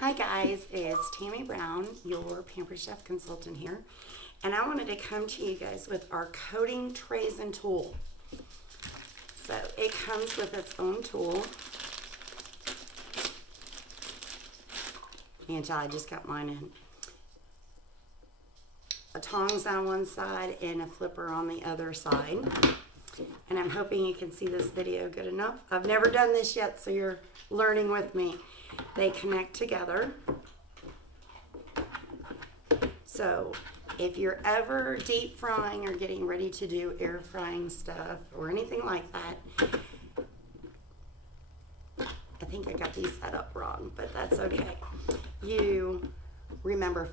Hi guys, it's Tammy Brown, your Pampered Chef consultant here, and I wanted to come to you guys with our coating trays and tool. So it comes with its own tool. You can tell I just got mine in. A tongs on one side and a flipper on the other side. And I'm hoping you can see this video good enough. I've never done this yet, so you're learning with me. They connect together. So if you're ever deep frying or getting ready to do air frying stuff or anything like that, I think I got these set up wrong, but that's okay. You remember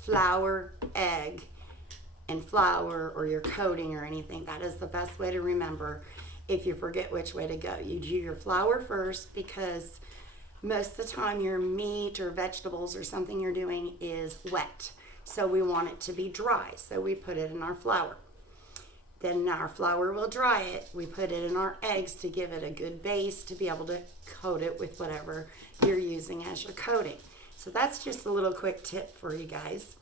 flour, egg, and flour, or your coating or anything. That is the best way to remember if you forget which way to go. You do your flour first, because most of the time your meat or vegetables or something you're doing is wet. So we want it to be dry. So we put it in our flour. Then our flour will dry it. We put it in our eggs to give it a good base to be able to coat it with whatever you're using as your coating. So that's just a little quick tip for you guys.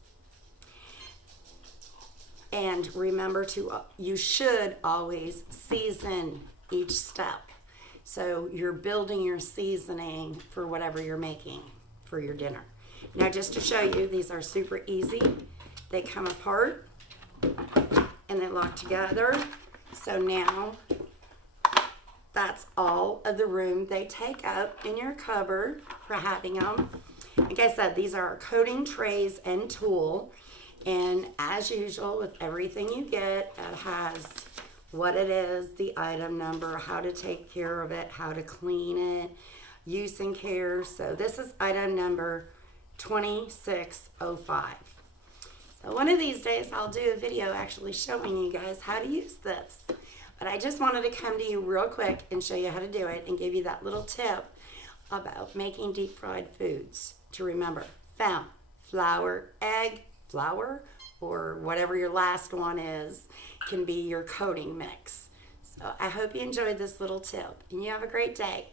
And remember you should always season each step. So you're building your seasoning for whatever you're making for your dinner. Now, just to show you, these are super easy. They come apart and they lock together. So now that's all of the room they take up in your cupboard for having them. Like I said, these are our coating trays and tool. And as usual, with everything you get, it has what it is, the item number, how to take care of it, how to clean it, use and care. So this is item number 2605. So one of these days I'll do a video actually showing you guys how to use this. But I just wanted to come to you real quick and show you how to do it and give you that little tip about making deep fried foods. To remember, flour, egg, flour, or whatever your last one is, can be your coating mix. So I hope you enjoyed this little tip, and you have a great day.